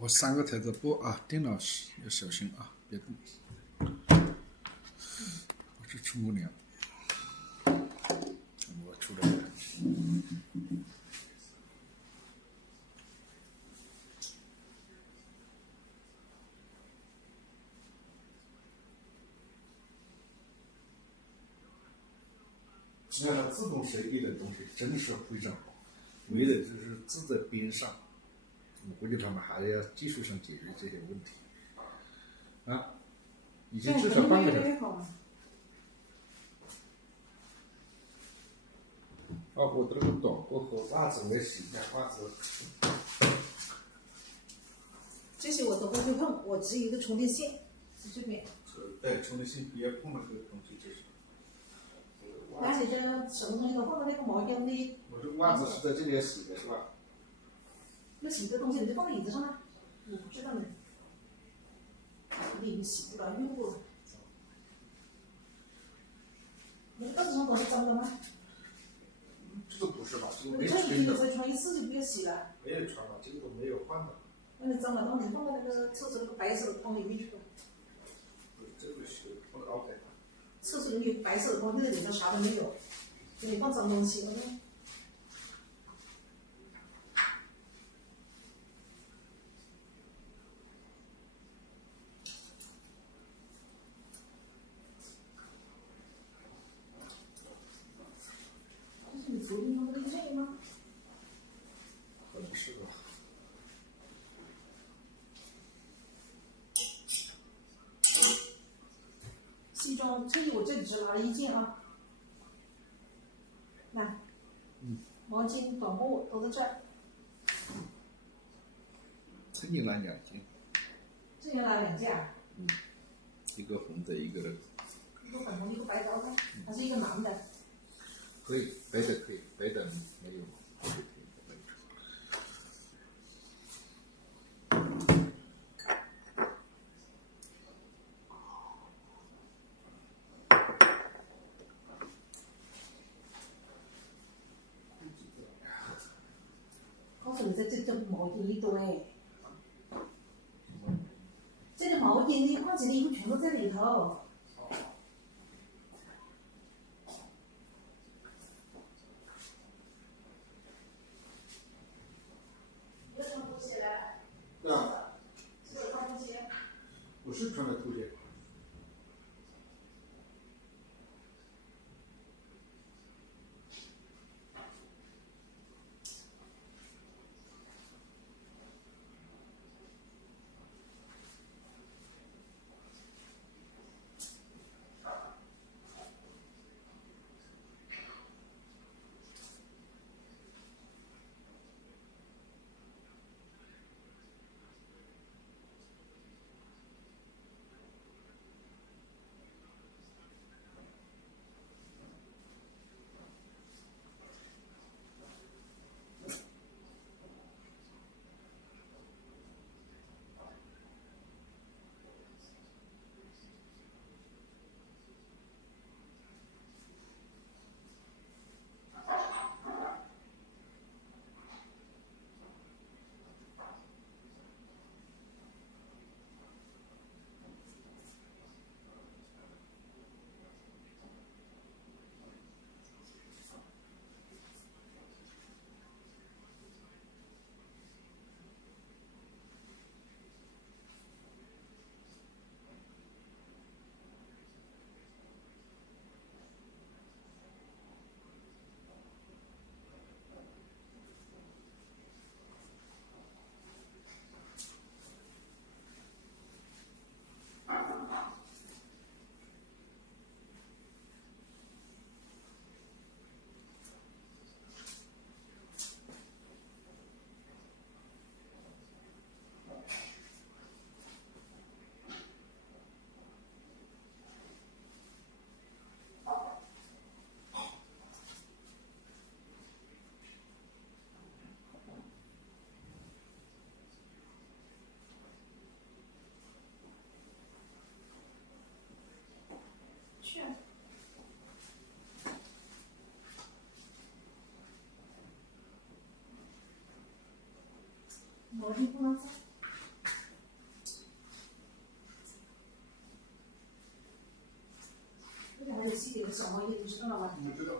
我3个台在播啊，电脑要小心啊，别动。我是出不了，我出来了。让它自动设计的东西真是非常好，为的就是字在边上。我估计他们还要技术上解决这些问题。啊，已经至少半个小时。啊，我这个短裤和袜子我也洗一下袜子。这些我都不会碰，我只有一个充电线，是这边。对，充电线别碰那个东西就是。把你的什么东西都放在那个毛巾里。我这袜子是在这里洗的是吧？那洗的东西你就放在椅子上啊，我不知道呢。你已经洗不了，用过了。你到底上东西脏了吗？这个不是吧？这个没这吹的。你才穿一次就不要洗了。没有穿了，这个都没有换的。那你脏了，然后你放到那个厕所那个白色的桶里面去吧。这个是放 OK。厕所里面有白色的桶，那个里头啥都没有，给你放脏东西了。这是你昨天穿的那件吗？可能是吧。西装衬衣我这里只拿了一件啊。来，毛巾、短裤都在这儿。衬衣拿2件。这要拿2件啊？一个红的，一个。一个粉红，一个白的，还是一个蓝的？可以，白的可以，白的没有。告诉你，这毛巾一堆，这个毛巾你换洗的衣服全都在里头。你穿拖鞋来？对啊。是穿拖鞋。我是穿的拖鞋。毛巾不能脏。那西点的小毛衣，你知道了吧？我知道。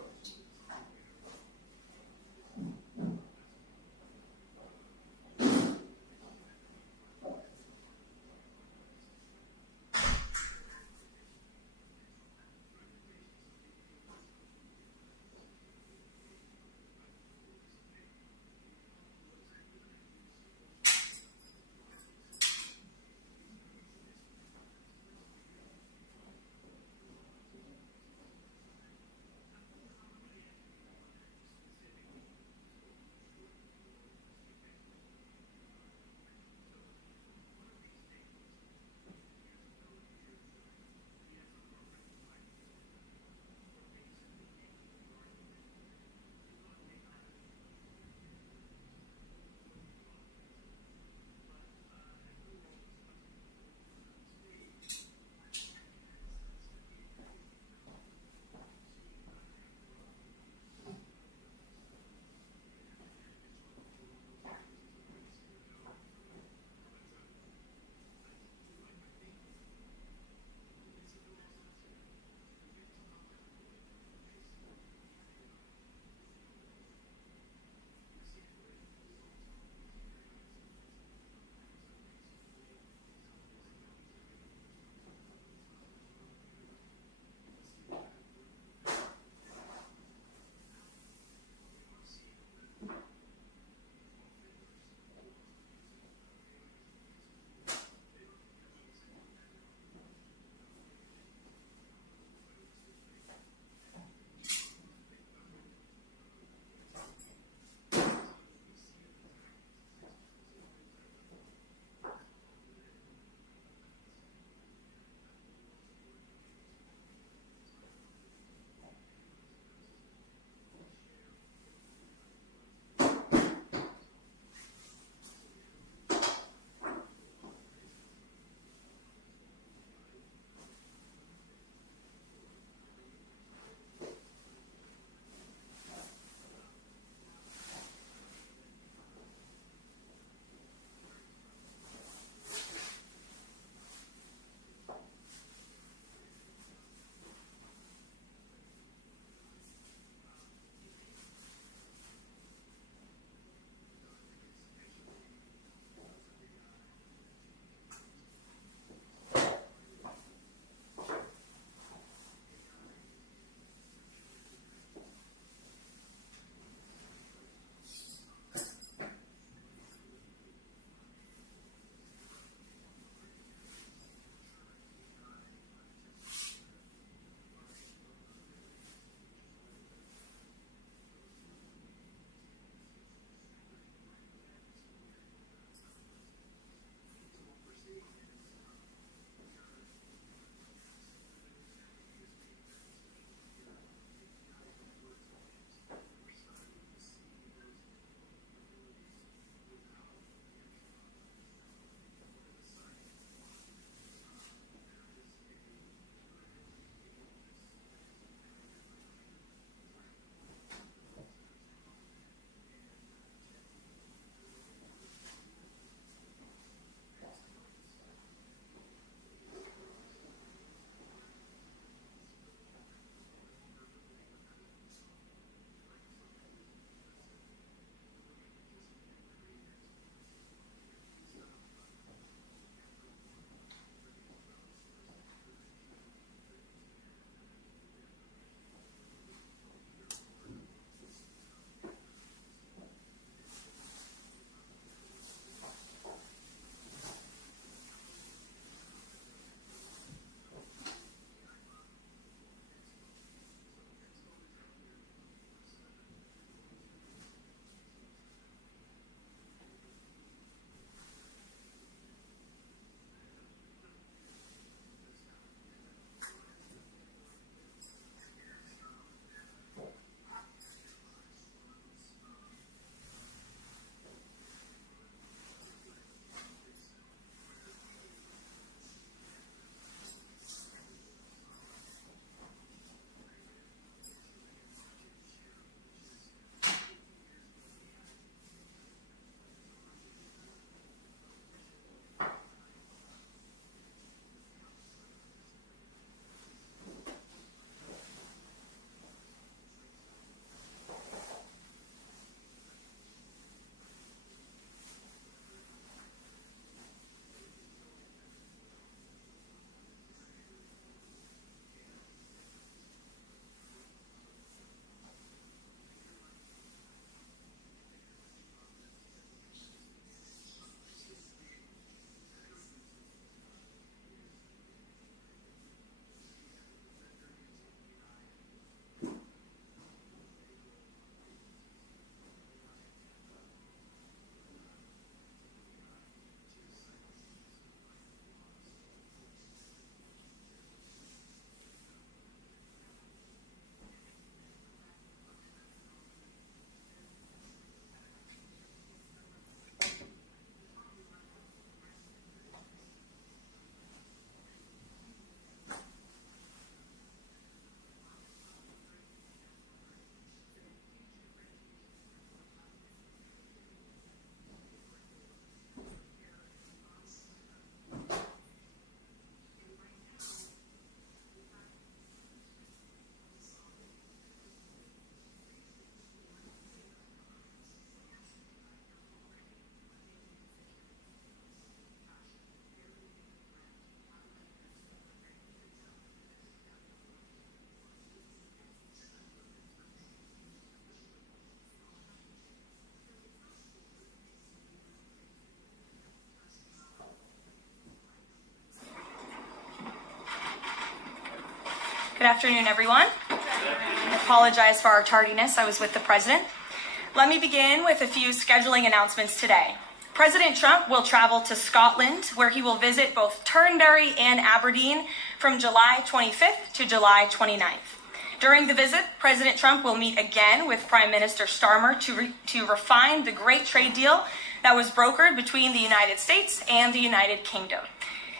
Good afternoon, everyone. I apologize for our tardiness. I was with the president. Let me begin with a few scheduling announcements today. President Trump will travel to Scotland, where he will visit both Turnberry and Aberdeen from July 25th to July 29th. During the visit, President Trump will meet again with Prime Minister Starmer to refine the great trade deal that was brokered between the United States and the United Kingdom.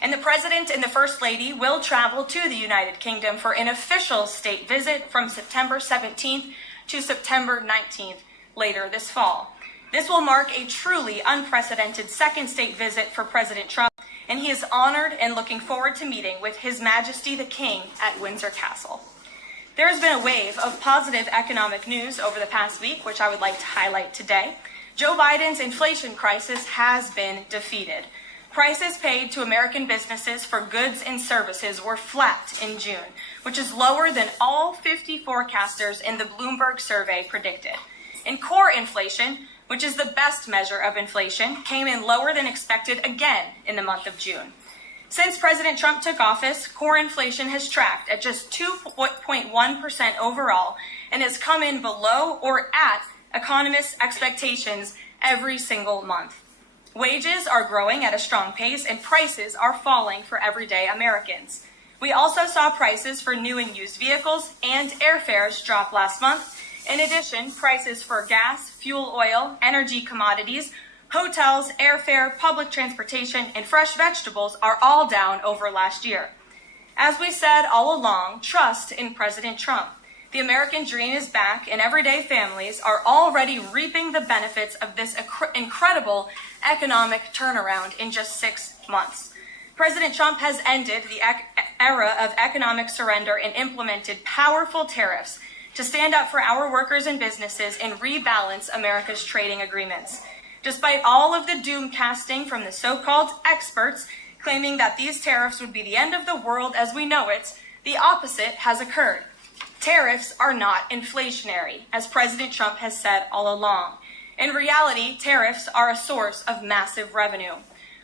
And the President and the First Lady will travel to the United Kingdom for an official state visit from September 17th to September 19th later this fall. This will mark a truly unprecedented second state visit for President Trump, and he is honored and looking forward to meeting with His Majesty the King at Windsor Castle. There has been a wave of positive economic news over the past week, which I would like to highlight today. Joe Biden's inflation crisis has been defeated. Prices paid to American businesses for goods and services were flat in June, which is lower than all 50 forecasters in the Bloomberg survey predicted. And core inflation, which is the best measure of inflation, came in lower than expected again in the month of June. Since President Trump took office, core inflation has tracked at just 2.1% overall and has come in below or at economists' expectations every single month. Wages are growing at a strong pace and prices are falling for everyday Americans. We also saw prices for new and used vehicles and airfares drop last month. In addition, prices for gas, fuel oil, energy commodities, hotels, airfare, public transportation, and fresh vegetables are all down over last year. As we said all along, trust in President Trump. The American dream is back, and everyday families are already reaping the benefits of this incredible economic turnaround in just 6 months. President Trump has ended the era of economic surrender and implemented powerful tariffs to stand up for our workers and businesses and rebalance America's trading agreements. Despite all of the doom casting from the so-called experts claiming that these tariffs would be the end of the world as we know it, the opposite has occurred. Tariffs are not inflationary, as President Trump has said all along. In reality, tariffs are a source of massive revenue.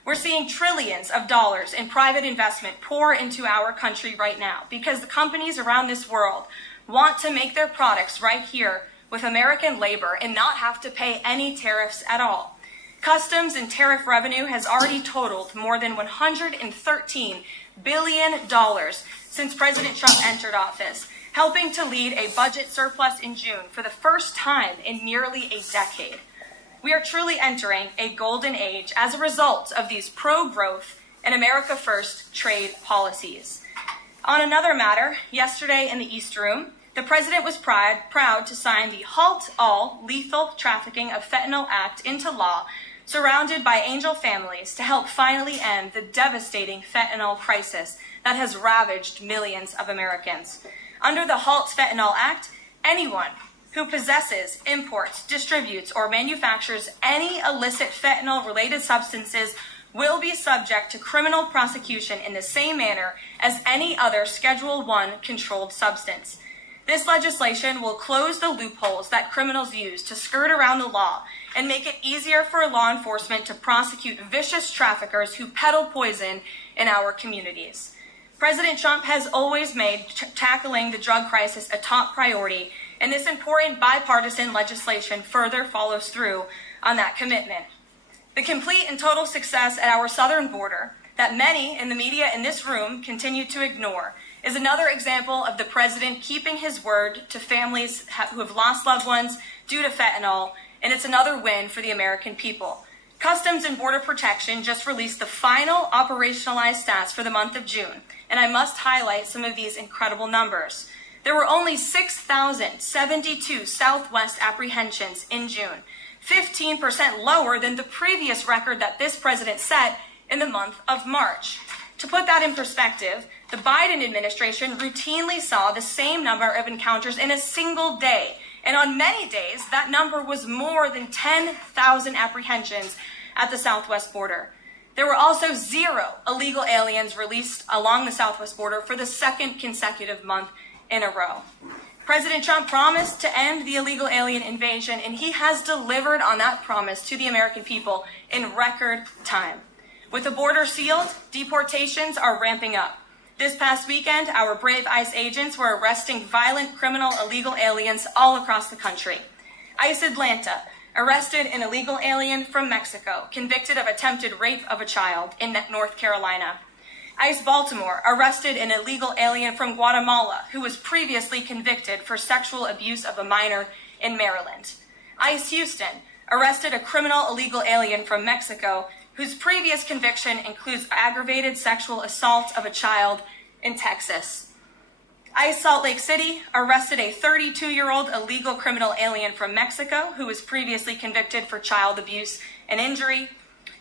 We're seeing trillions of dollars in private investment pour into our country right now because the companies around this world want to make their products right here with American labor and not have to pay any tariffs at all. Customs and tariff revenue has already totaled more than $113 billion since President Trump entered office, helping to lead a budget surplus in June for the first time in nearly a decade. We are truly entering a golden age as a result of these pro-growth and America First trade policies. On another matter, yesterday in the East Room, the President was proud to sign the Halt All Lethal Trafficking of Fentanyl Act into law, surrounded by angel families to help finally end the devastating fentanyl crisis that has ravaged millions of Americans. Under the Halt Fentanyl Act, anyone who possesses, imports, distributes, or manufactures any illicit fentanyl-related substances will be subject to criminal prosecution in the same manner as any other Schedule I controlled substance. This legislation will close the loopholes that criminals use to skirt around the law and make it easier for law enforcement to prosecute vicious traffickers who peddle poison in our communities. President Trump has always made tackling the drug crisis a top priority, and this important bipartisan legislation further follows through on that commitment. The complete and total success at our southern border that many in the media in this room continue to ignore is another example of the president keeping his word to families who have lost loved ones due to fentanyl, and it's another win for the American people. Customs and Border Protection just released the final operationalized stats for the month of June, and I must highlight some of these incredible numbers. There were only 6,072 Southwest apprehensions in June, 15% lower than the previous record that this president set in the month of March. To put that in perspective, the Biden administration routinely saw the same number of encounters in a single day, and on many days, that number was more than 10,000 apprehensions at the Southwest border. There were also 0 illegal aliens released along the Southwest border for the second consecutive month in a row. President Trump promised to end the illegal alien invasion, and he has delivered on that promise to the American people in record time. With the border sealed, deportations are ramping up. This past weekend, our brave ICE agents were arresting violent criminal illegal aliens all across the country. ICE Atlanta arrested an illegal alien from Mexico, convicted of attempted rape of a child in North Carolina. ICE Baltimore arrested an illegal alien from Guatemala who was previously convicted for sexual abuse of a minor in Maryland. ICE Houston arrested a criminal illegal alien from Mexico whose previous conviction includes aggravated sexual assault of a child in Texas. ICE Salt Lake City arrested a 32-year-old illegal criminal alien from Mexico who was previously convicted for child abuse and injury.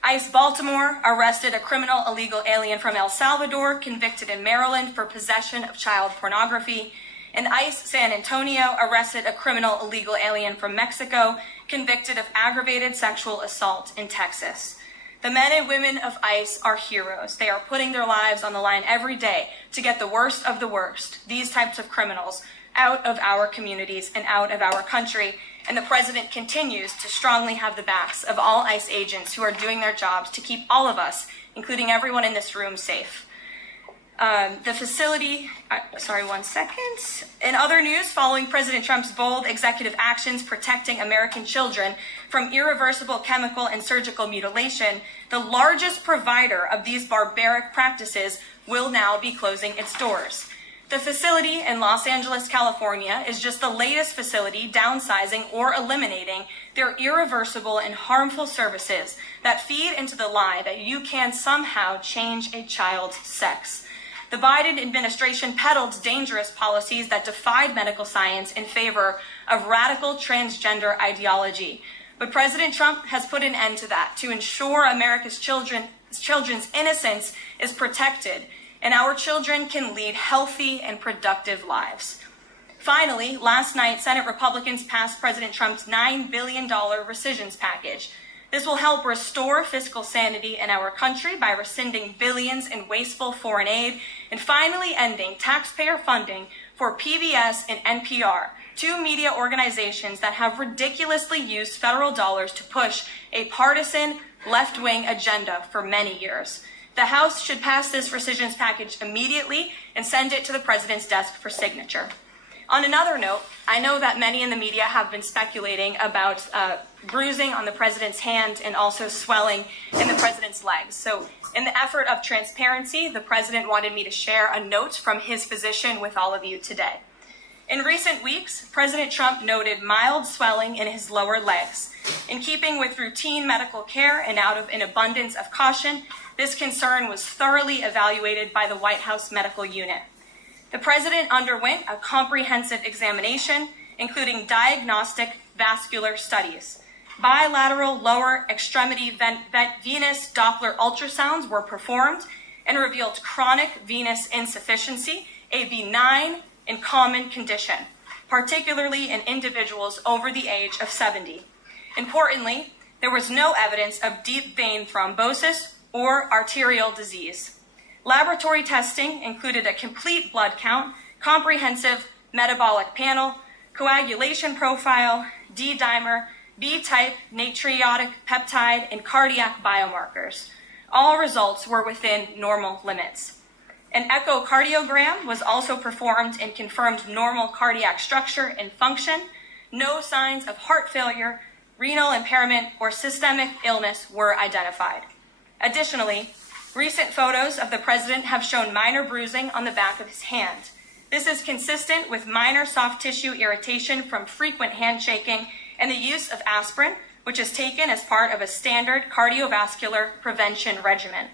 ICE Baltimore arrested a criminal illegal alien from El Salvador convicted in Maryland for possession of child pornography. And ICE San Antonio arrested a criminal illegal alien from Mexico convicted of aggravated sexual assault in Texas. The men and women of ICE are heroes. They are putting their lives on the line every day to get the worst of the worst, these types of criminals, out of our communities and out of our country. And the president continues to strongly have the backs of all ICE agents who are doing their jobs to keep all of us, including everyone in this room, safe. The facility, In other news, following President Trump's bold executive actions protecting American children from irreversible chemical and surgical mutilation, the largest provider of these barbaric practices will now be closing its doors. The facility in Los Angeles, California, is just the latest facility downsizing or eliminating their irreversible and harmful services that feed into the lie that you can somehow change a child's sex. The Biden administration peddled dangerous policies that defied medical science in favor of radical transgender ideology. But President Trump has put an end to that to ensure America's children's innocence is protected and our children can lead healthy and productive lives. Finally, last night, Senate Republicans passed President Trump's $9 billion recisions package. This will help restore fiscal sanity in our country by rescinding billions in wasteful foreign aid and finally ending taxpayer funding for PBS and NPR, two media organizations that have ridiculously used federal dollars to push a partisan left-wing agenda for many years. The House should pass this rescissions package immediately and send it to the president's desk for signature. On another note, I know that many in the media have been speculating about bruising on the president's hand and also swelling in the president's legs. So in the effort of transparency, the president wanted me to share a note from his physician with all of you today. In recent weeks, President Trump noted mild swelling in his lower legs. In keeping with routine medical care and out of an abundance of caution, this concern was thoroughly evaluated by the White House medical unit. The president underwent a comprehensive examination, including diagnostic vascular studies. Bilateral lower extremity venous Doppler ultrasounds were performed and revealed chronic venous insufficiency, a benign and common condition, particularly in individuals over the age of 70. Importantly, there was no evidence of deep vein thrombosis or arterial disease. Laboratory testing included a complete blood count, comprehensive metabolic panel, coagulation profile, D-dimer, B-type natriuretic peptide, and cardiac biomarkers. All results were within normal limits. An echocardiogram was also performed and confirmed normal cardiac structure and function. No signs of heart failure, renal impairment, or systemic illness were identified. Additionally, recent photos of the president have shown minor bruising on the back of his hand. This is consistent with minor soft tissue irritation from frequent handshaking and the use of aspirin, which is taken as part of a standard cardiovascular prevention regimen.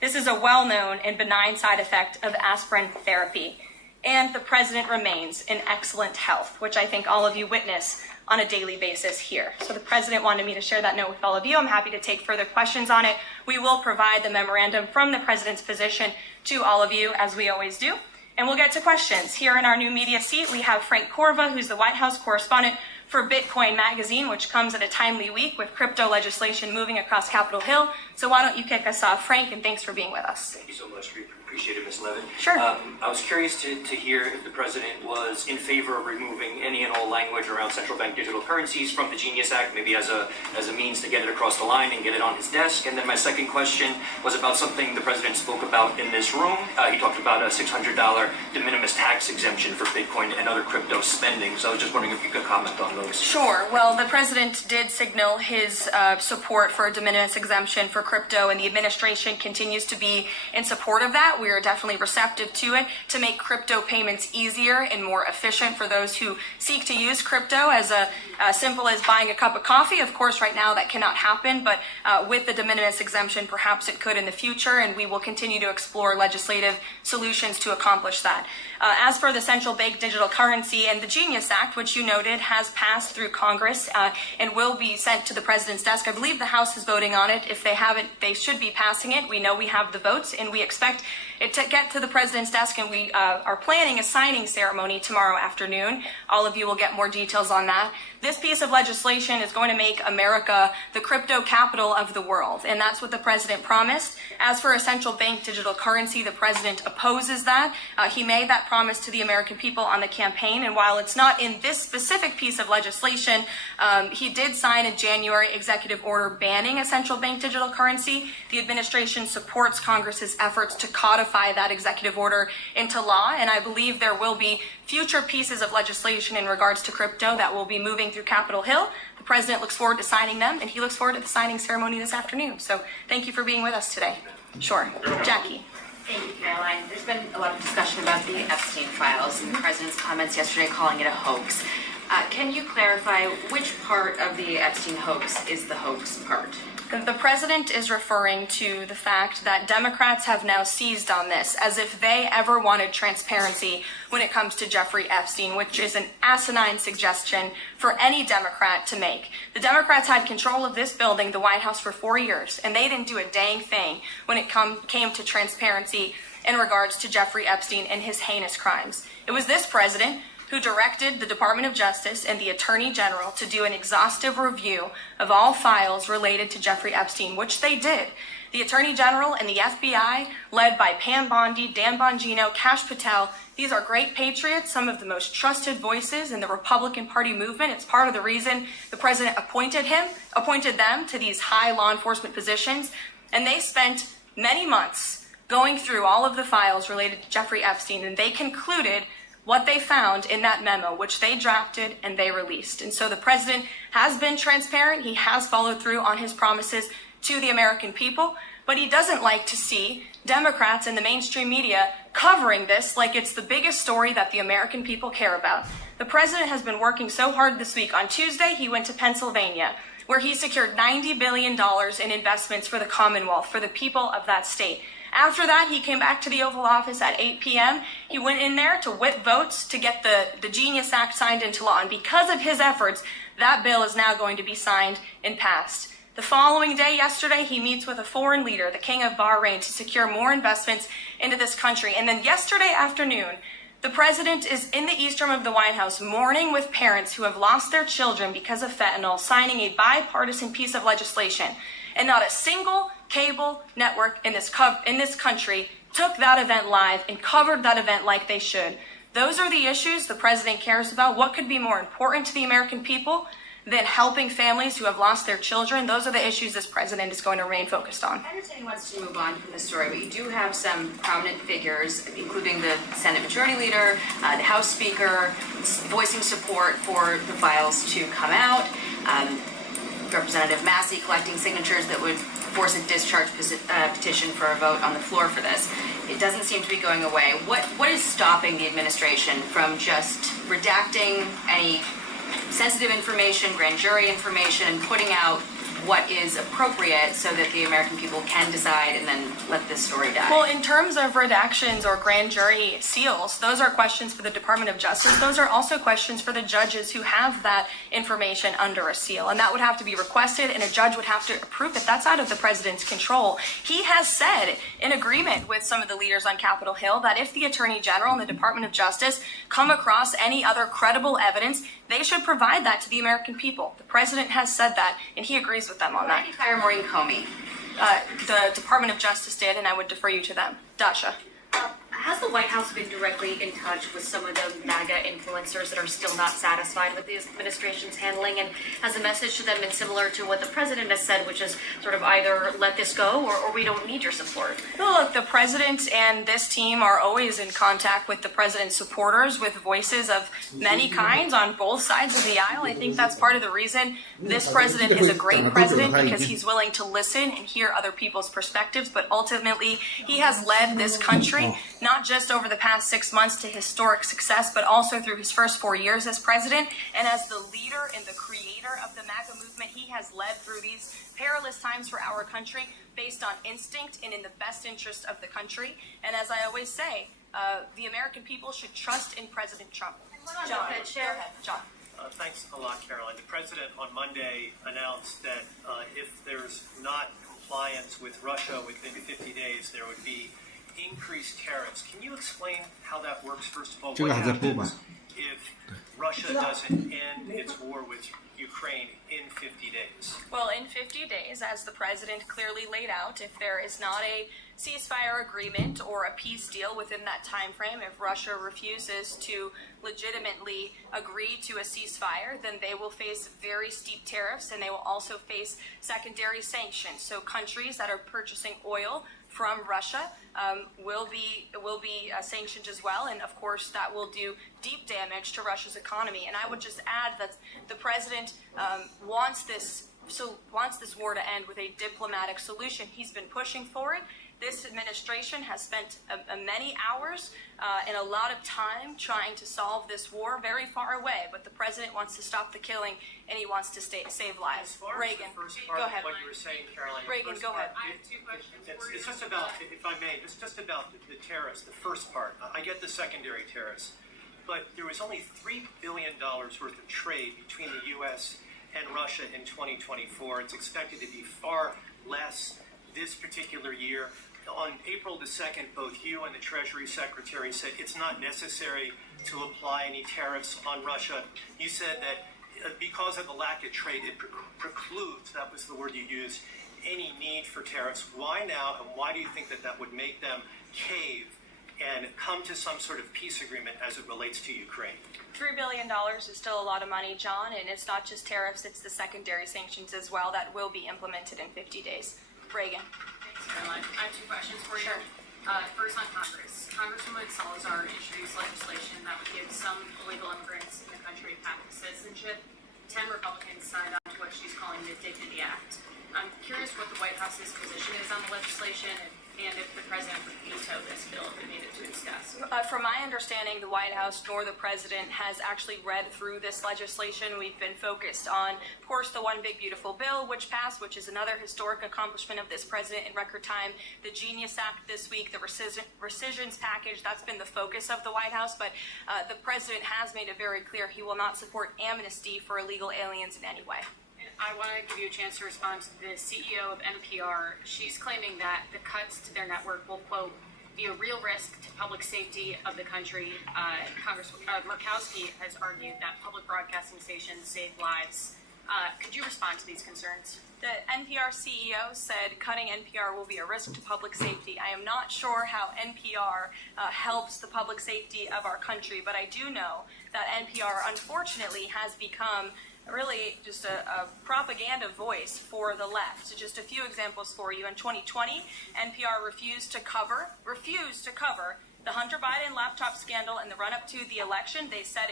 This is a well-known and benign side effect of aspirin therapy. And the president remains in excellent health, which I think all of you witness on a daily basis here. So the president wanted me to share that note with all of you. I'm happy to take further questions on it. We will provide the memorandum from the president's physician to all of you, as we always do. And we'll get to questions. Here in our new media seat, we have Frank Corva, who's the White House correspondent for Bitcoin Magazine, which comes at a timely week with crypto legislation moving across Capitol Hill. So why don't you kick us off, Frank, and thanks for being with us. Thank you so much for your Appreciate it, Ms. Levin. Sure. I was curious to hear if the president was in favor of removing any and all language around central bank digital currencies from the Genius Act, maybe as a means to get it across the line and get it on his desk. And then my second question was about something the president spoke about in this room. He talked about a $600 de minimis tax exemption for Bitcoin and other crypto spending. So I was just wondering if you could comment on those. Sure. Well, the president did signal his support for a de minimis exemption for crypto, and the administration continues to be in support of that. We are definitely receptive to it to make crypto payments easier and more efficient for those who seek to use crypto as simple as buying a cup of coffee. Of course, right now that cannot happen, but with the de minimis exemption, perhaps it could in the future, and we will continue to explore legislative solutions to accomplish that. As for the central bank digital currency and the Genius Act, which you noted has passed through Congress and will be sent to the president's desk. I believe the House is voting on it. If they haven't, they should be passing it. We know we have the votes, and we expect it to get to the president's desk, and we are planning a signing ceremony tomorrow afternoon. All of you will get more details on that. This piece of legislation is going to make America the crypto capital of the world, and that's what the president promised. As for a central bank digital currency, the president opposes that. He made that promise to the American people on the campaign, and while it's not in this specific piece of legislation, he did sign a January executive order banning a central bank digital currency. The administration supports Congress's efforts to codify that executive order into law, and I believe there will be future pieces of legislation in regards to crypto that will be moving through Capitol Hill. The president looks forward to signing them, and he looks forward to the signing ceremony this afternoon. So thank you for being with us today. Sure. Jackie. Thank you, Caroline. There's been a lot of discussion about the Epstein files and the president's comments yesterday calling it a hoax. Can you clarify which part of the Epstein hoax is the hoax part? The president is referring to the fact that Democrats have now seized on this as if they ever wanted transparency when it comes to Jeffrey Epstein, which is an asinine suggestion for any Democrat to make. The Democrats had control of this building, the White House, for 4 years, and they didn't do a dang thing when it came to transparency in regards to Jeffrey Epstein and his heinous crimes. It was this president who directed the Department of Justice and the Attorney General to do an exhaustive review of all files related to Jeffrey Epstein, which they did. The Attorney General and the FBI, led by Pam Bondi, Dan Bongino, Kash Patel, these are great patriots, some of the most trusted voices in the Republican Party movement. It's part of the reason the president appointed them to these high law enforcement positions, and they spent many months going through all of the files related to Jeffrey Epstein, and they concluded what they found in that memo, which they drafted and they released. And so the president has been transparent. He has followed through on his promises to the American people, but he doesn't like to see Democrats and the mainstream media covering this like it's the biggest story that the American people care about. The president has been working so hard this week. On Tuesday, he went to Pennsylvania, where he secured $90 billion in investments for the Commonwealth, for the people of that state. After that, he came back to the Oval Office at 8 p.m. He went in there to whip votes to get the Genius Act signed into law. And because of his efforts, that bill is now going to be signed and passed. The following day, yesterday, he meets with a foreign leader, the King of Bahrain, to secure more investments into this country. And then yesterday afternoon, the president is in the East Room of the White House mourning with parents who have lost their children because of fentanyl, signing a bipartisan piece of legislation. And not a single cable network in this country took that event live and covered that event like they should. Those are the issues the president cares about. What could be more important to the American people than helping families who have lost their children? Those are the issues this president is going to remain focused on. I understand he wants to move on from the story, but you do have some prominent figures, including the Senate Majority Leader, the House Speaker, voicing support for the files to come out. Representative Massey collecting signatures that would force a discharge petition for a vote on the floor for this. It doesn't seem to be going away. What is stopping the administration from just redacting any sensitive information, grand jury information, and putting out what is appropriate so that the American people can decide and then let this story die? Well, in terms of redactions or grand jury seals, those are questions for the Department of Justice. Those are also questions for the judges who have that information under a seal. And that would have to be requested, and a judge would have to approve it. That's out of the president's control. He has said, in agreement with some of the leaders on Capitol Hill, that if the Attorney General and the Department of Justice come across any other credible evidence, they should provide that to the American people. The president has said that, and he agrees with them on that. Why did you hire Maureen Comey? The Department of Justice did, and I would defer you to them. Dasha. Has the White House been directly in touch with some of the MAGA influencers that are still not satisfied with the administration's handling? And has the message to them been similar to what the president has said, which is sort of either let this go or we don't need your support? Well, look, the president and this team are always in contact with the president's supporters with voices of many kinds on both sides of the aisle. I think that's part of the reason this president is a great president, because he's willing to listen and hear other people's perspectives, but ultimately he has led this country not just over the past 6 months to historic success, but also through his first 4 years as president. And as the leader and the creator of the MAGA movement, he has led through these perilous times for our country based on instinct and in the best interest of the country. And as I always say, the American people should trust in President Trump. John, go ahead, John. Thanks a lot, Caroline. The president on Monday announced that if there's not compliance with Russia within 50 days, there would be increased tariffs. Can you explain how that works? First of all, what happens if Russia doesn't end its war with Ukraine in 50 days? Well, in 50 days, as the president clearly laid out, if there is not a ceasefire agreement or a peace deal within that time frame, if Russia refuses to legitimately agree to a ceasefire, then they will face very steep tariffs, and they will also face secondary sanctions. So countries that are purchasing oil from Russia will be sanctioned as well, and of course that will do deep damage to Russia's economy. And I would just add that the president wants this war to end with a diplomatic solution. He's been pushing for it. This administration has spent many hours and a lot of time trying to solve this war very far away, but the president wants to stop the killing and he wants to save lives. As far Reagan, as the first part go ahead. of what you were saying, Caroline. Reagan, the first go ahead. part, I have two questions for you. It's just about, if I may, it's just about the tariffs, the first part. I get the secondary tariffs, but there was only $3 billion worth of trade between the U.S. and Russia in 2024. It's expected to be far less this particular year. On April the 2nd, both you and the Treasury Secretary said it's not necessary to apply any tariffs on Russia. You said that because of the lack of trade, it precludes, that was the word you used, any need for tariffs. Why now, and why do you think that that would make them cave and come to some sort of peace agreement as it relates to Ukraine? $3 billion is still a lot of money, John, and it's not just tariffs, it's the secondary sanctions as well that will be implemented in 50 days. Reagan. Thanks, Caroline. I have two questions for you. Sure. First on Congress. Congresswoman Salazar introduced legislation that would give some illegal immigrants in the country a path to citizenship. 10 Republicans signed on to what she's calling the Dignity Act. I'm curious what the White House's position is on the legislation and if the president would veto this bill if it made it to discuss. From my understanding, the White House nor the president has actually read through this legislation. We've been focused on, of course, the One Big Beautiful Bill, which passed, which is another historic accomplishment of this president in record time. The Genius Act this week, the recisions package, that's been the focus of the White House. But the president has made it very clear he will not support amnesty for illegal aliens in any way. I want to give you a chance to respond to the CEO of NPR. She's claiming that the cuts to their network will, quote, be a real risk to public safety of the country. Congressman Murkowski has argued that public broadcasting stations save lives. Could you respond to these concerns? The NPR CEO said cutting NPR will be a risk to public safety. I am not sure how NPR helps the public safety of our country, but I do know that NPR, unfortunately, has become really just a propaganda voice for the left. So just a few examples for you. In 2020, NPR refused to cover the Hunter Biden laptop scandal in the run-up to the election. They said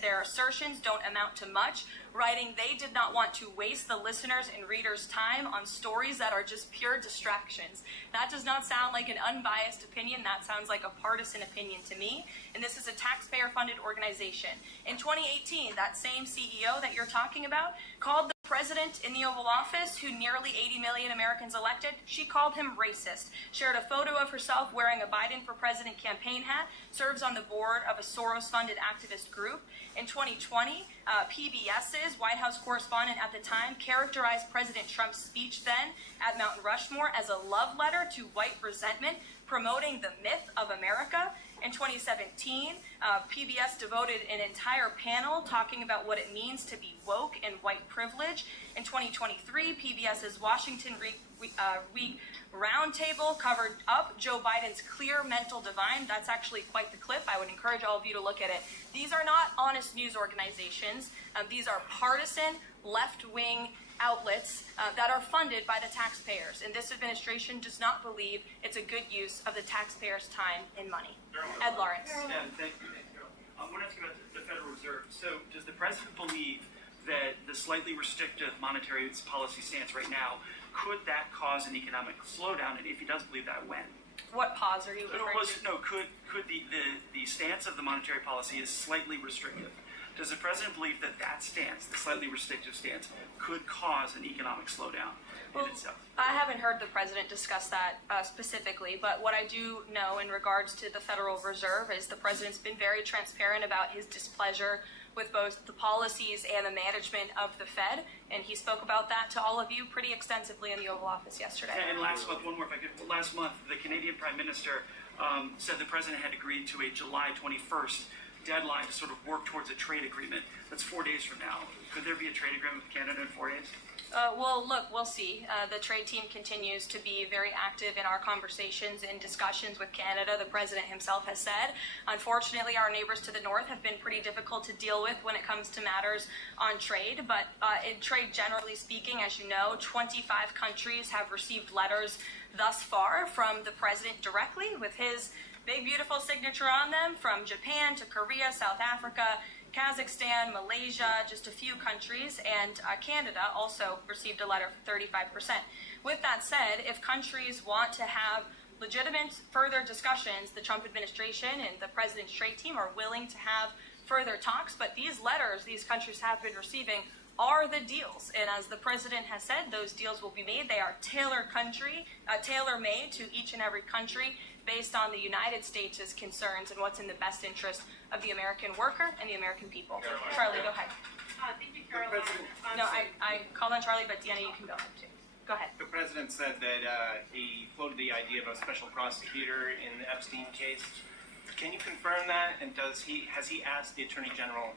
their assertions don't amount to much, writing they did not want to waste the listeners' and readers' time on stories that are just pure distractions. That does not sound like an unbiased opinion. That sounds like a partisan opinion to me. And this is a taxpayer-funded organization. In 2018, that same CEO that you're talking about called the president in the Oval Office, who nearly 80 million Americans elected, she called him racist, shared a photo of herself wearing a Biden for President campaign hat, serves on the board of a Soros-funded activist group. In 2020, PBS's White House correspondent at the time characterized President Trump's speech then at Mount Rushmore as a love letter to white resentment, promoting the myth of America. In 2017, PBS devoted an entire panel talking about what it means to be woke and white privilege. In 2023, PBS's Washington Week Roundtable covered up Joe Biden's clear mental divide. That's actually quite the clip. I would encourage all of you to look at it. These are not honest news organizations. These are partisan, left-wing outlets that are funded by the taxpayers. And this administration does not believe it's a good use of the taxpayers' time and money. Ed Lawrence. Yeah, thank you. I want to ask about the Federal Reserve. So does the president believe that the slightly restrictive monetary policy stance right now, could that cause an economic slowdown? And if he does believe that, when? What pause are you referring to? No, could the stance of the monetary policy is slightly restrictive? Does the president believe that that stance, the slightly restrictive stance, could cause an economic slowdown in itself? I haven't heard the president discuss that specifically, but what I do know in regards to the Federal Reserve is the president's been very transparent about his displeasure with both the policies and the management of the Fed, and he spoke about that to all of you pretty extensively in the Oval Office yesterday. And last month, one more if I could. Last month, the Canadian Prime Minister said the president had agreed to a July 21st deadline to sort of work towards a trade agreement. That's 4 days from now. Could there be a trade agreement with Canada in 4 days? Well, look, we'll see. The trade team continues to be very active in our conversations and discussions with Canada. The president himself has said, unfortunately, our neighbors to the north have been pretty difficult to deal with when it comes to matters on trade. But in trade, generally speaking, as you know, 25 countries have received letters thus far from the president directly with his big, beautiful signature on them, from Japan to Korea, South Africa, Kazakhstan, Malaysia, just a few countries, and Canada also received a letter for 35%. With that said, if countries want to have legitimate further discussions, the Trump administration and the president's trade team are willing to have further talks, but these letters these countries have been receiving are the deals. And as the president has said, those deals will be made. They are tailor-made to each and every country based on the United States' concerns and what's in the best interest of the American worker and the American people. Charlie, go ahead. Thank you, Caroline. No, I called on Charlie, but Deanna, you can go ahead too. Go ahead. The president said that he floated the idea of a special prosecutor in the Epstein case. Can you confirm that? And has he asked the Attorney General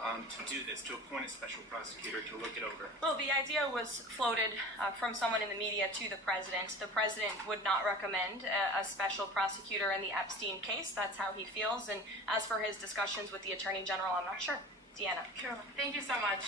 to do this, to appoint a special prosecutor to look it over? Well, the idea was floated from someone in the media to the president. The president would not recommend a special prosecutor in the Epstein case. That's how he feels. And as for his discussions with the Attorney General, I'm not sure. Deanna. Caroline. Thank you so much.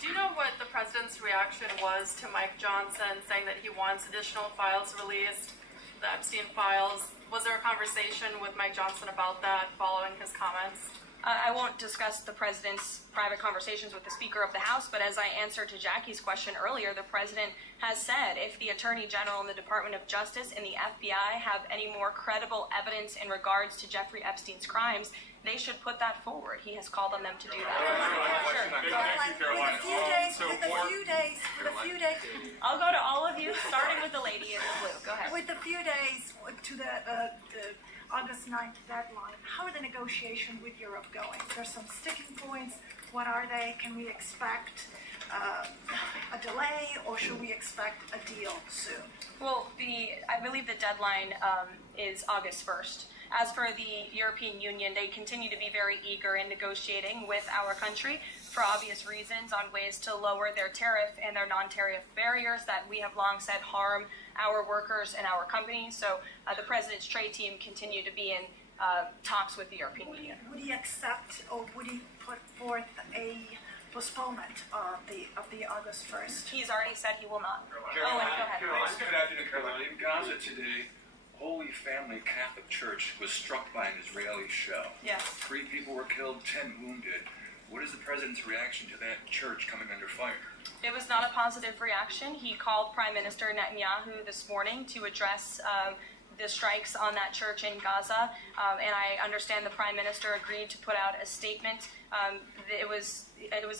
Do you know what the president's reaction was to Mike Johnson saying that he wants additional files released, the Epstein files? Was there a conversation with Mike Johnson about that following his comments? I won't discuss the president's private conversations with the Speaker of the House, but as I answered to Jackie's question earlier, the president has said if the Attorney General and the Department of Justice and the FBI have any more credible evidence in regards to Jeffrey Epstein's crimes, they should put that forward. He has called on them to do that. With a few days. I'll go to all of you, starting with the lady in the blue. Go ahead. With a few days to the August 9th deadline, how are the negotiations with Europe going? There's some sticking points. What are they? Can we expect a delay, or should we expect a deal soon? Well, I believe the deadline is August 1st. As for the European Union, they continue to be very eager in negotiating with our country for obvious reasons on ways to lower their tariff and their non-tariff barriers that we have long said harm our workers and our companies. So the president's trade team continue to be in talks with the European Union. Would he accept, or would he put forth a postponement of the August 1st? He's already said he will not. Caroline, Owen, go ahead. Good afternoon, Caroline. In Gaza today, Holy Family Catholic Church was struck by an Israeli shell. Yes. 3 people were killed, 10 wounded. What is the president's reaction to that church coming under fire? It was not a positive reaction. He called Prime Minister Netanyahu this morning to address the strikes on that church in Gaza, and I understand the Prime Minister agreed to put out a statement. It was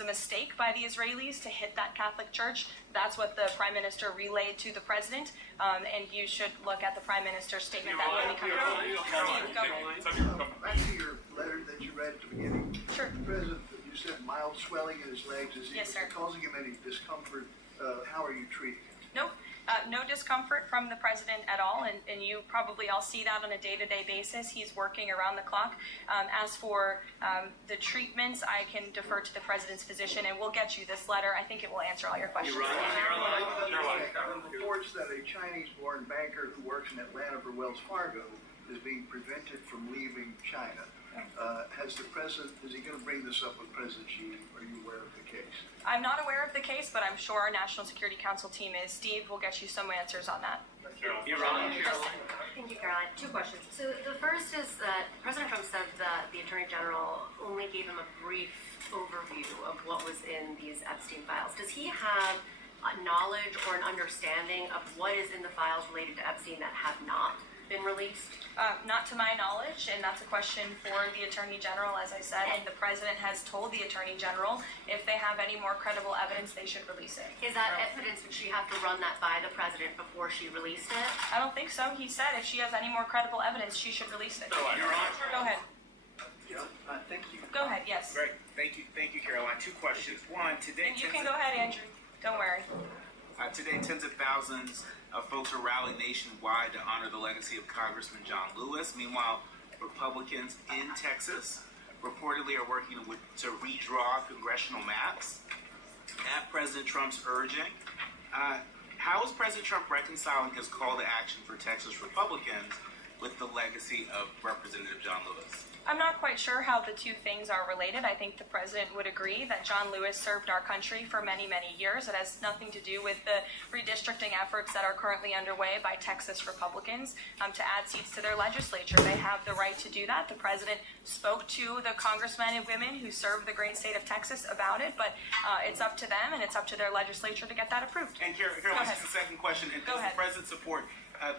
a mistake by the Israelis to hit that Catholic church. That's what the Prime Minister relayed to the President, and you should look at the Prime Minister's statement that will be coming out. Back to your letter that you read at the beginning. Sure. The President, you said mild swelling in his legs. Is Yes, sir. it causing him any discomfort? How are you treating it? Nope. No discomfort from the president at all, and you probably all see that on a day-to-day basis. He's working around the clock. As for the treatments, I can defer to the president's physician, and we'll get you this letter. I think it will answer all your questions. Reports that a Chinese-born banker who works in Atlanta for Wells Fargo is being prevented from leaving China. Is he going to bring this up with President Xi? Are you aware of the case? I'm not aware of the case, but I'm sure our National Security Council team is. Steve will get you some answers on that. Thank you, Caroline. Two questions. So the first is that President Trump said that the Attorney General only gave him a brief overview of what was in these Epstein files. Does he have knowledge or an understanding of what is in the files related to Epstein that have not been released? Not to my knowledge, and that's a question for the Attorney General, as I said, and the President has told the Attorney General if they have any more credible evidence, they should release it. Is that evidence, would she have to run that by the President before she released it? I don't think so. He said if she has any more credible evidence, she should release it. Go ahead. Thank you. Go ahead, yes. Great. Thank you, Caroline. Two questions. One, today... You can go ahead, Andrew. Don't worry. Today, tens of thousands of folks are rallying nationwide to honor the legacy of Congressman John Lewis. Meanwhile, Republicans in Texas reportedly are working to redraw congressional maps at President Trump's urging. How is President Trump reconciling his call to action for Texas Republicans with the legacy of Representative John Lewis? I'm not quite sure how the two things are related. I think the president would agree that John Lewis served our country for many, many years. It has nothing to do with the redistricting efforts that are currently underway by Texas Republicans to add seats to their legislature. They have the right to do that. The president spoke to the congressmen and women who serve the great state of Texas about it, but it's up to them and it's up to their legislature to get that approved. And Caroline, just the second question. And does the president support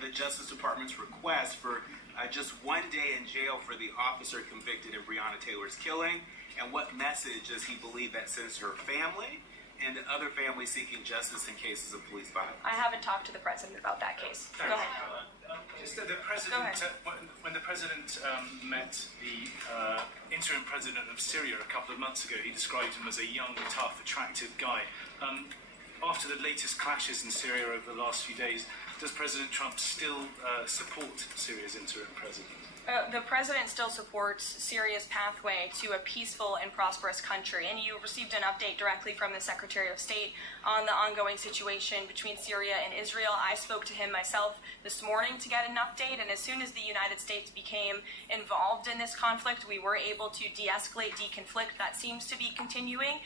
the Justice Department's request for just 1 day in jail for the officer convicted of Breonna Taylor's killing? And what message does he believe that sends to her family and to other families seeking justice in cases of police violence? I haven't talked to the president about that case. Go ahead. Just the president, when the president met the interim president of Syria a couple of months ago, he described him as a young, tough, attractive guy. After the latest clashes in Syria over the last few days, does President Trump still support Syria's interim president? The president still supports Syria's pathway to a peaceful and prosperous country, and you received an update directly from the Secretary of State on the ongoing situation between Syria and Israel. I spoke to him myself this morning to get an update, and as soon as the United States became involved in this conflict, we were able to de-escalate, deconflict. That seems to be continuing.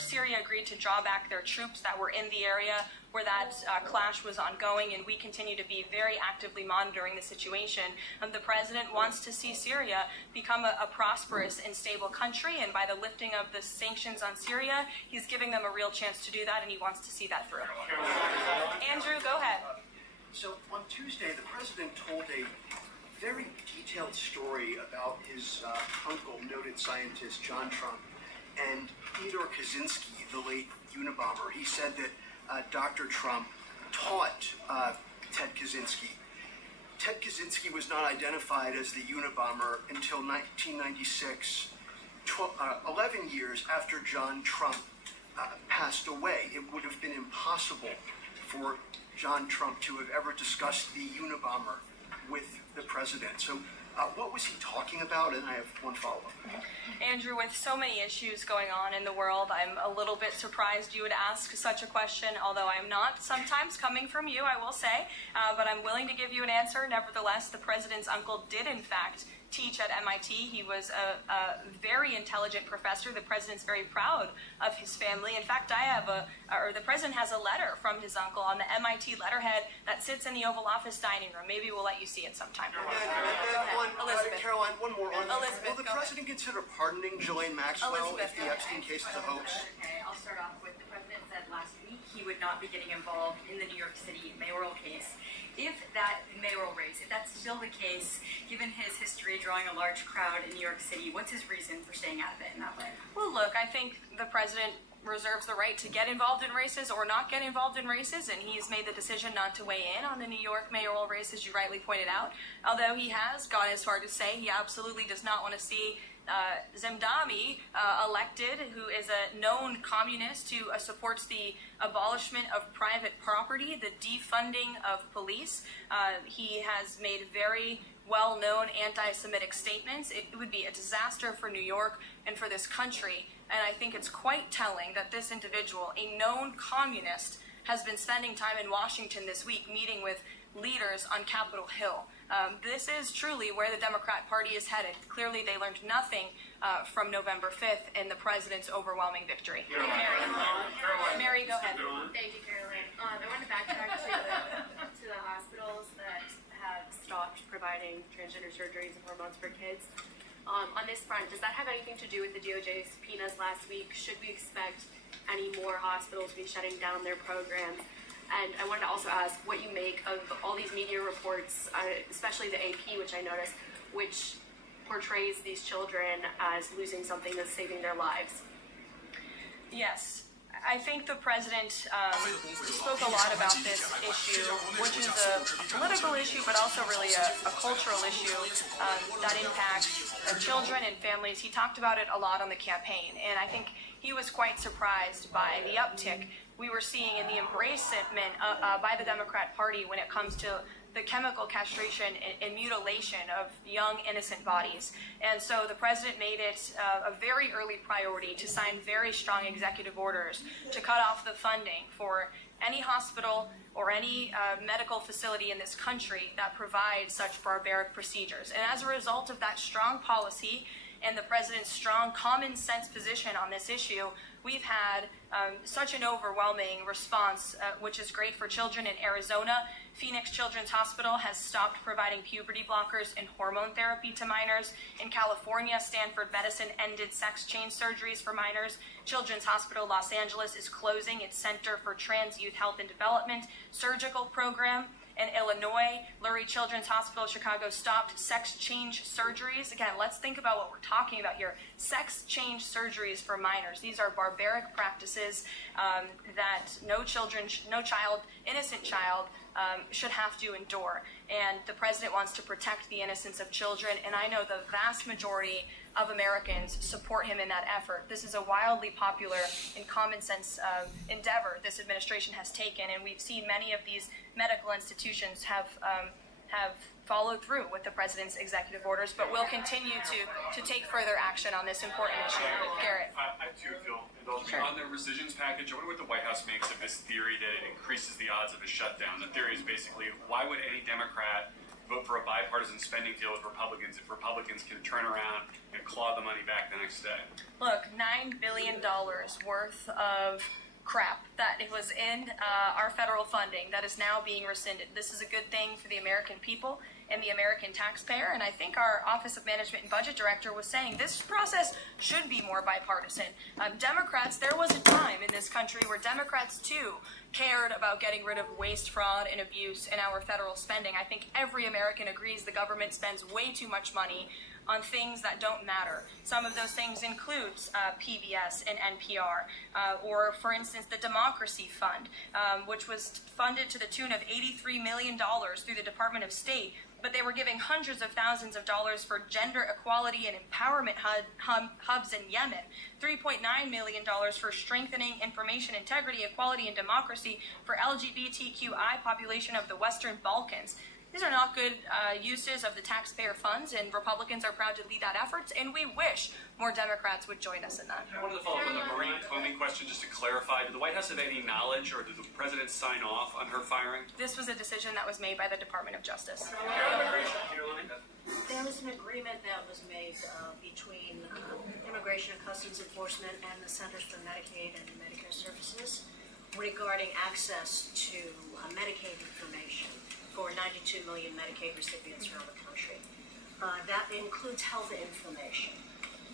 Syria agreed to draw back their troops that were in the area where that clash was ongoing, and we continue to be very actively monitoring the situation. The president wants to see Syria become a prosperous and stable country, and by the lifting of the sanctions on Syria, he's giving them a real chance to do that, and he wants to see that through. Andrew, go ahead. So on Tuesday, the president told a very detailed story about his uncle, noted scientist John Trump, and Theodore Kaczynski, the late Unabomber. He said that Dr. Trump taught Ted Kaczynski. Ted Kaczynski was not identified as the Unabomber until 1996, 11 years after John Trump passed away. It would have been impossible for John Trump to have ever discussed the Unabomber with the president. So what was he talking about? And I have one follow-up. Andrew, with so many issues going on in the world, I'm a little bit surprised you would ask such a question, although I'm not sometimes coming from you, I will say, but I'm willing to give you an answer. Nevertheless, the president's uncle did, in fact, teach at MIT. He was a very intelligent professor. The president's very proud of his family. In fact, the president has a letter from his uncle on the MIT letterhead that sits in the Oval Office dining room. Maybe we'll let you see it sometime. Elizabeth. Caroline, one more on Elizabeth, will the president consider pardoning Ghislaine Maxwell if the Epstein case is a hoax? Okay, I'll start off with the president said last week he would not be getting involved in the New York City mayoral case. If that mayoral race, if that's still the case, given his history drawing a large crowd in New York City, what's his reason for staying out of it in that way? Well, look, I think the president reserves the right to get involved in races or not get involved in races, and he's made the decision not to weigh in on the New York mayoral race, as you rightly pointed out, although he has gone as far to say he absolutely does not want to see Zemdami, elected, who is a known communist who supports the abolishment of private property, the defunding of police. He has made very well-known anti-Semitic statements. It would be a disaster for New York and for this country. And I think it's quite telling that this individual, a known communist, has been spending time in Washington this week meeting with leaders on Capitol Hill. This is truly where the Democrat Party is headed. Clearly, they learned nothing from November 5th and the president's overwhelming victory. Mary, go ahead. Thank you, Caroline. I want to backtrack to the hospitals that have stopped providing transgender surgeries and hormones for kids. On this front, does that have anything to do with the DOJ's subpoenas last week? Should we expect any more hospitals to be shutting down their programs? And I wanted to also ask what you make of all these media reports, especially the AP, which I noticed, which portrays these children as losing something that's saving their lives. Yes. I think the president spoke a lot about this issue, which is a political issue, but also really a cultural issue that impacts children and families. He talked about it a lot on the campaign, and I think he was quite surprised by the uptick we were seeing in the embracement by the Democrat Party when it comes to the chemical castration and mutilation of young, innocent bodies. And so the president made it a very early priority to sign very strong executive orders to cut off the funding for any hospital or any medical facility in this country that provides such barbaric procedures. And as a result of that strong policy and the president's strong common sense position on this issue, we've had such an overwhelming response, which is great for children in Arizona. Phoenix Children's Hospital has stopped providing puberty blockers and hormone therapy to minors. In California, Stanford Medicine ended sex change surgeries for minors. Children's Hospital Los Angeles is closing its Center for Trans Youth Health and Development surgical program. In Illinois, Lurie Children's Hospital Chicago stopped sex change surgeries. Again, let's think about what we're talking about here. Sex change surgeries for minors. These are barbaric practices that no child, innocent child, should have to endure. And the president wants to protect the innocence of children, and I know the vast majority of Americans support him in that effort. This is a wildly popular and common sense endeavor this administration has taken, and we've seen many of these medical institutions have followed through with the president's executive orders, but we'll continue to take further action on this important issue. Garrett. I too feel indulged. Sure. On the recisions package, I wonder what the White House makes of this theory that it increases the odds of a shutdown. The theory is basically, why would any Democrat vote for a bipartisan spending deal with Republicans if Republicans can turn around and claw the money back the next day? Look, $9 billion worth of crap that it was in our federal funding that is now being rescinded. This is a good thing for the American people and the American taxpayer, and I think our Office of Management and Budget Director was saying this process should be more bipartisan. Democrats, there was a time in this country where Democrats too cared about getting rid of waste, fraud, and abuse in our federal spending. I think every American agrees the government spends way too much money on things that don't matter. Some of those things include PBS and NPR, or for instance, the Democracy Fund, which was funded to the tune of $83 million through the Department of State, but they were giving hundreds of thousands of dollars for gender equality and empowerment hubs in Yemen, $3.9 million for strengthening information integrity, equality, and democracy for LGBTQI population of the Western Balkans. These are not good uses of the taxpayer funds, and Republicans are proud to lead that effort, and we wish more Democrats would join us in that. I wanted to follow up on the Marie Comey question just to clarify. Did the White House have any knowledge, or did the president sign off on her firing? This was a decision that was made by the Department of Justice. There was an agreement that was made between Immigration and Customs Enforcement and the Centers for Medicaid and Medicare Services regarding access to Medicaid information for 92 million Medicaid recipients around the country. That includes health information.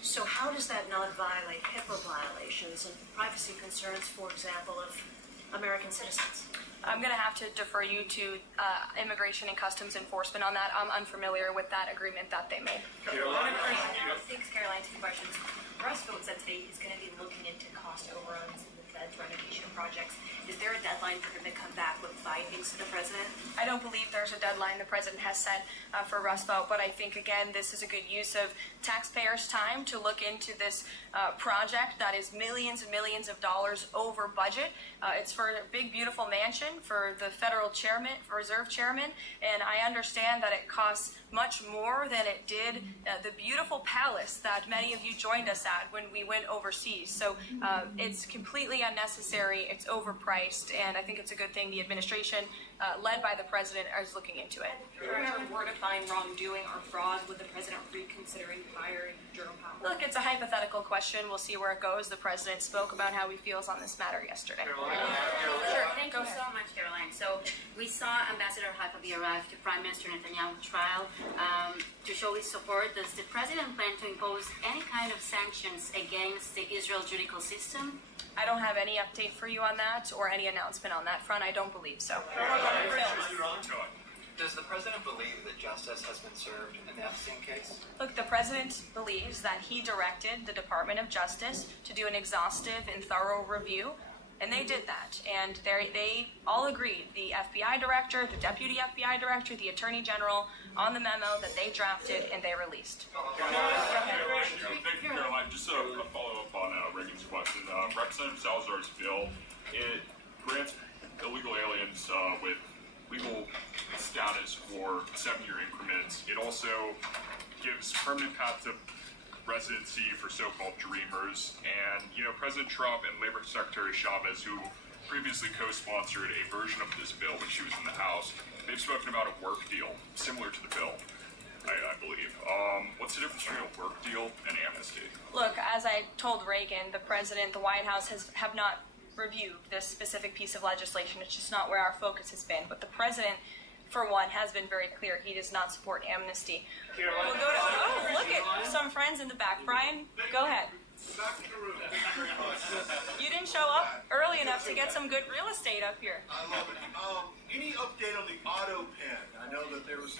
So how does that not violate HIPAA violations and privacy concerns, for example, of American citizens? I'm going to have to defer you to Immigration and Customs Enforcement on that. I'm unfamiliar with that agreement that they made. Thanks, Caroline. Two questions. Rumsfeld said today he's going to be looking into cost overruns in the Fed's renovation projects. Is there a deadline for him to come back with findings to the president? I don't believe there's a deadline the president has set for Rumsfeld, but I think, again, this is a good use of taxpayers' time to look into this project that is millions and millions of dollars over budget. It's for a big, beautiful mansion for the federal chairman, reserve chairman, and I understand that it costs much more than it did the beautiful palace that many of you joined us at when we went overseas. So it's completely unnecessary, it's overpriced, and I think it's a good thing the administration, led by the president, is looking into it. If there ever were to find wrongdoing or fraud, would the president reconsidering firing Jerome Powell? Look, it's a hypothetical question. We'll see where it goes. The president spoke about how he feels on this matter yesterday. Sure, thank you so much, Caroline. So we saw Ambassador Huckabee arrive to Prime Minister Netanyahu's trial to show his support. Does the president plan to impose any kind of sanctions against the Israel judicial system? I don't have any update for you on that or any announcement on that front. I don't believe so. Does the president believe that justice has been served in the Epstein case? Look, the president believes that he directed the Department of Justice to do an exhaustive and thorough review, and they did that. And they all agreed, the FBI director, the deputy FBI director, the attorney general, on the memo that they drafted and they released. Thank you, Caroline. Just a follow-up on Reagan's question. Representative Salazar's bill, it grants illegal aliens with legal status for 7-year increments. It also gives permanent path to residency for so-called dreamers. And, President Trump and Labor Secretary Chavez, who previously co-sponsored a version of this bill when she was in the House, they've spoken about a work deal similar to the bill, I believe. What's the difference between a work deal and amnesty? Look, as I told Reagan, the president, the White House have not reviewed this specific piece of legislation. It's just not where our focus has been. But the president, for one, has been very clear he does not support amnesty. We'll go to, look at some friends in the back. Brian, go ahead. You didn't show up early enough to get some good real estate up here. I love it. Any update on the auto pen? I know that there was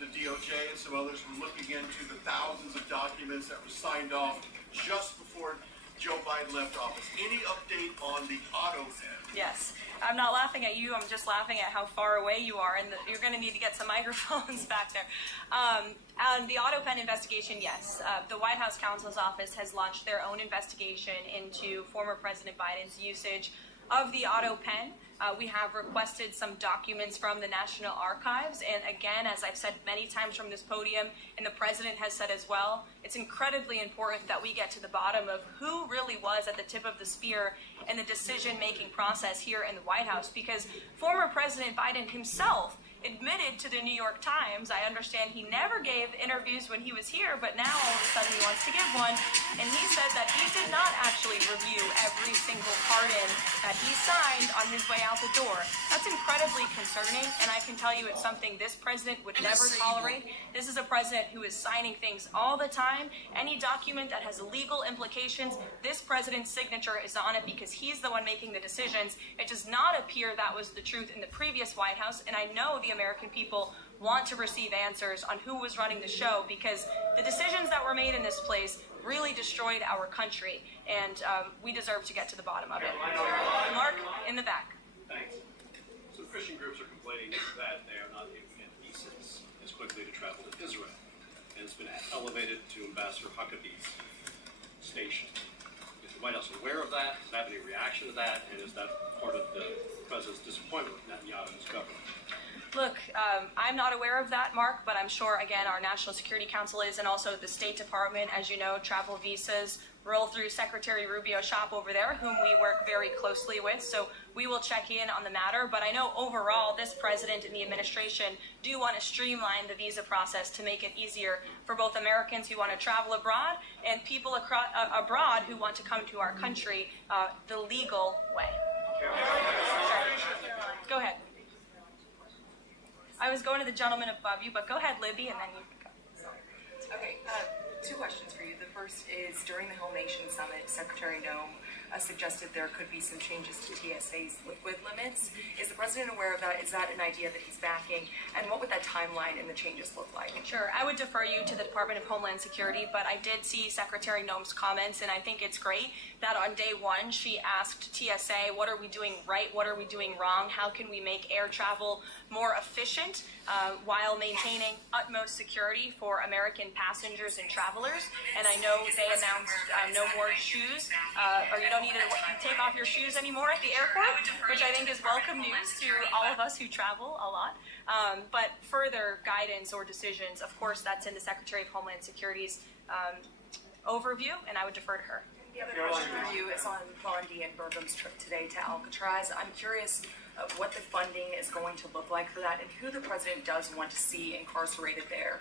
the DOJ and some others were looking into the thousands of documents that were signed off just before Joe Biden left office. Any update on the auto pen? Yes. I'm not laughing at you. I'm just laughing at how far away you are, and you're going to need to get some microphones back there. On the auto pen investigation, yes. The White House counsel's office has launched their own investigation into former President Biden's usage of the auto pen. We have requested some documents from the National Archives, and again, as I've said many times from this podium, and the president has said as well, it's incredibly important that we get to the bottom of who really was at the tip of the spear in the decision-making process here in the White House, because former President Biden himself admitted to the New York Times, I understand he never gave interviews when he was here, but now all of a sudden he wants to give one, and he said that he did not actually review every single pardon that he signed on his way out the door. That's incredibly concerning, and I can tell you it's something this president would never tolerate. This is a president who is signing things all the time. Any document that has legal implications, this president's signature is on it because he's the one making the decisions. It does not appear that was the truth in the previous White House, and I know the American people want to receive answers on who was running the show, because the decisions that were made in this place really destroyed our country, and we deserve to get to the bottom of it. Mark, in the back. Thanks. So the Christian groups are complaining that they are not able to get visas as quickly to travel to Israel, and it's been elevated to Ambassador Huckabee's station. Is the White House aware of that? Does it have any reaction to that? And is that part of the president's disappointment with Netanyahu's government? Look, I'm not aware of that, Mark, but I'm sure, again, our National Security Council is, and also the State Department. As you know, travel visas roll through Secretary Rubio's shop over there, whom we work very closely with, so we will check in on the matter. But I know overall this president and the administration do want to streamline the visa process to make it easier for both Americans who want to travel abroad and people abroad who want to come to our country the legal way. Sure. Go ahead. I was going to the gentleman above you, but go ahead, Libby, and then you can go. Okay, two questions for you. The first is, during the Whole Nation Summit, Secretary Noem suggested there could be some changes to TSA's liquid limits. Is the president aware of that? Is that an idea that he's backing? And what would that timeline and the changes look like? Sure, I would defer you to the Department of Homeland Security, but I did see Secretary Noem's comments, and I think it's great that on day one she asked TSA, what are we doing right, what are we doing wrong, how can we make air travel more efficient while maintaining utmost security for American passengers and travelers. And I know they announced no more shoes, or you don't need to take off your shoes anymore at the airport, which I think is welcome news to all of us who travel a lot. But further guidance or decisions, of course, that's in the Secretary of Homeland Security's overview, and I would defer to her. The other question for you is on Bondi and Burgum's trip today to Alcatraz. I'm curious what the funding is going to look like for that, and who the president does want to see incarcerated there,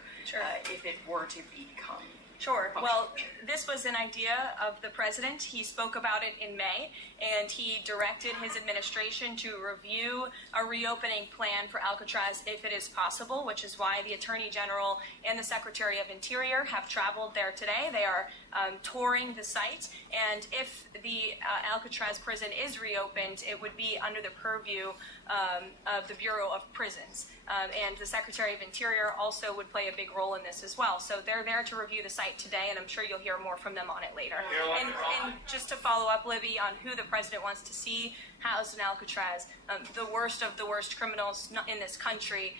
if it were to become. Sure. Well, this was an idea of the president. He spoke about it in May, and he directed his administration to review a reopening plan for Alcatraz if it is possible, which is why the Attorney General and the Secretary of Interior have traveled there today. They are touring the site, and if the Alcatraz prison is reopened, it would be under the purview of the Bureau of Prisons. And the Secretary of Interior also would play a big role in this as well. So they're there to review the site today, and I'm sure you'll hear more from them on it later. And just to follow up, Libby, on who the president wants to see housed in Alcatraz, the worst of the worst criminals in this country,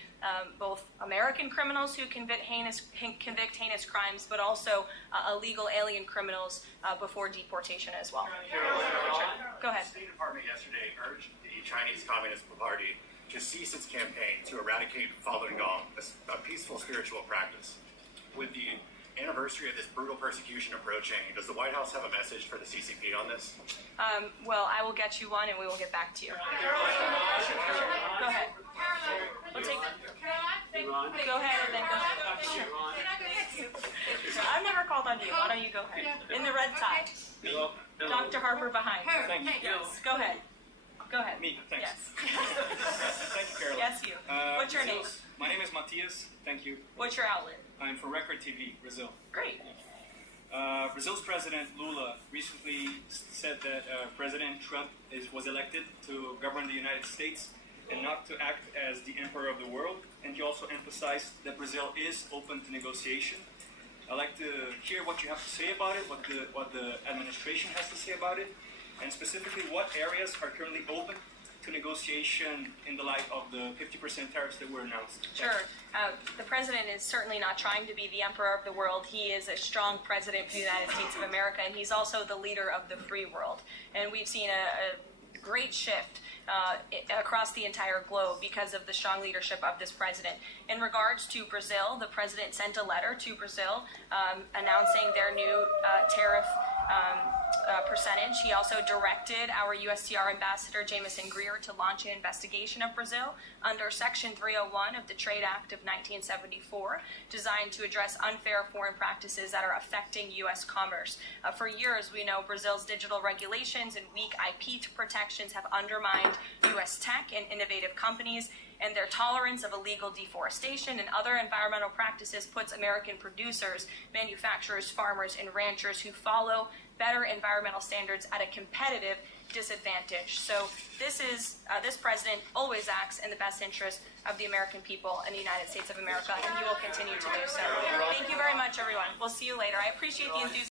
both American criminals who convict heinous crimes, but also illegal alien criminals before deportation as well. Go ahead. The State Department yesterday urged the Chinese Communist Party to cease its campaign to eradicate Falun Gong, a peaceful spiritual practice. With the anniversary of this brutal persecution approaching, does the White House have a message for the CCP on this? Well, I will get you one, and we will get back to you. Go ahead. We'll take. Go ahead, and then go ahead. I've never called on you. Why don't you go ahead? In the red tie. Dr. Harper behind. Thank you. Yes. Go ahead. Go ahead. Me, thanks. Yes. Thank you, Caroline. Yes, you. What's your name? My name is Matias. Thank you. What's your outlet? I'm for Record TV, Brazil. Great. Brazil's President Lula recently said that President Trump was elected to govern the United States and not to act as the emperor of the world. And he also emphasized that Brazil is open to negotiation. I'd like to hear what you have to say about it, what the administration has to say about it, and specifically what areas are currently open to negotiation in the light of the 50% tariffs that were announced. Sure. The president is certainly not trying to be the emperor of the world. He is a strong president for the United States of America, and he's also the leader of the free world. And we've seen a great shift across the entire globe because of the strong leadership of this president. In regards to Brazil, the president sent a letter to Brazil announcing their new tariff percentage. He also directed our USTR ambassador, Jameson Greer, to launch an investigation of Brazil under Section 301 of the Trade Act of 1974, designed to address unfair foreign practices that are affecting U.S. commerce. For years, we know Brazil's digital regulations and weak IP protections have undermined U.S. tech and innovative companies, and their tolerance of illegal deforestation and other environmental practices puts American producers, manufacturers, farmers, and ranchers who follow better environmental standards at a competitive disadvantage. So this president always acts in the best interest of the American people and the United States of America, and he will continue to do so. Thank you very much, everyone. We'll see you later. I appreciate the enthusiasm.